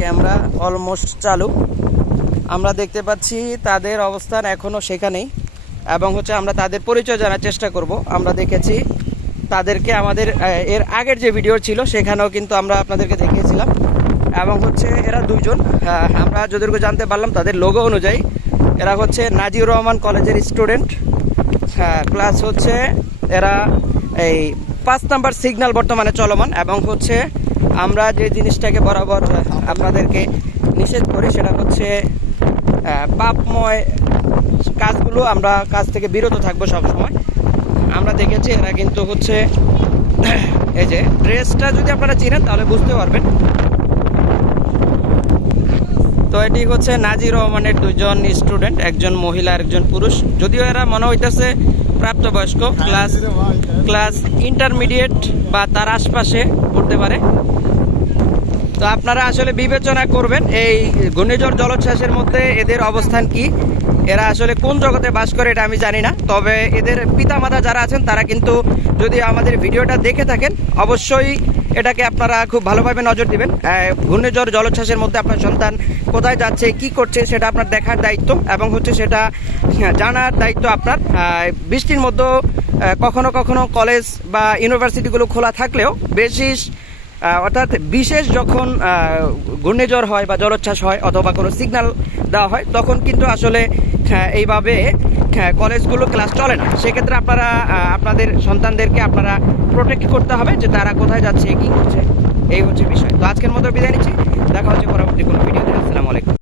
Camera almost চালু। আমরা দেখতে পাচ্ছি তাদের অবস্থান এখনও সেখানেই, এবং আমরা তাদের পরিচয় জানার চেষ্টা করব। আমরা দেখেছি তাদেরকে আমাদের এর আগের যে ভিডিও ছিল সেখানেও কিন্তু আমরা আপনাদেরকে দেখিয়েছিলাম, এবং এরা দুইজন। আমরা যতটুকু জানতে পারলাম তাদের লোগো অনুযায়ী এরা নাজিউর রহমান কলেজের স্টুডেন্ট। ক্লাস এরা এই 5 নাম্বার সিগন্যাল বর্তমানে চলমান, এবং আমরা যে জিনিসটাকে বরাবর আপনাদেরকে নিষেধ করি সেটা পাপময় কাজগুলো আমরা কাজ থেকে বিরত থাকবো সব সময়। আমরা দেখেছি এরা কিন্তু এই যে ড্রেসটা যদি আপনারা চিনেন তাহলে বুঝতে পারবেন। তো এটি নাজির রহমানের দুজন স্টুডেন্ট, একজন মহিলা একজন পুরুষ। যদিও এরা মনে হইতেছে প্রাপ্তবয়স্ক, ক্লাস ইন্টারমিডিয়েট বা তার আশপাশে পড়তে পারে। তো আপনারা আসলে বিবেচনা করবেন এই ঘূর্ণিঝড় জলোচ্ছ্বাসের মধ্যে এদের অবস্থান কি, এরা আসলে কোন জগতে বাস করে এটা আমি জানি না। তবে এদের পিতামাতা যারা আছেন তারা কিন্তু যদি আমাদের ভিডিওটা দেখে থাকেন অবশ্যই এটাকে আপনারা খুব ভালোভাবে নজর দিবেন। ঘূর্ণিঝড় জলোচ্ছ্বাসের মধ্যে আপনার সন্তান কোথায় যাচ্ছে কি করছে সেটা আপনার দেখার দায়িত্ব, এবং সেটা জানার দায়িত্ব আপনার। বৃষ্টির মধ্যে কখনো কখনো কলেজ বা ইউনিভার্সিটিগুলো খোলা থাকলেও অর্থাৎ বিশেষ যখন ঘূর্ণিঝড় হয় বা জলোচ্ছ্বাস হয় অথবা কোনো সিগন্যাল দেওয়া হয় তখন কিন্তু আসলে এইভাবে কলেজগুলো ক্লাস চলে না। সেক্ষেত্রে আপনারা আপনাদের সন্তানদেরকে আপনারা প্রোটেক্ট করতে হবে যে তারা কোথায় যাচ্ছে কি করছে, এই বিষয়। তো আজকের মতো বিদায় নিচ্ছি, দেখা হচ্ছে পরবর্তী কোনো ভিডিওতে। আসসালামু আলাইকুম।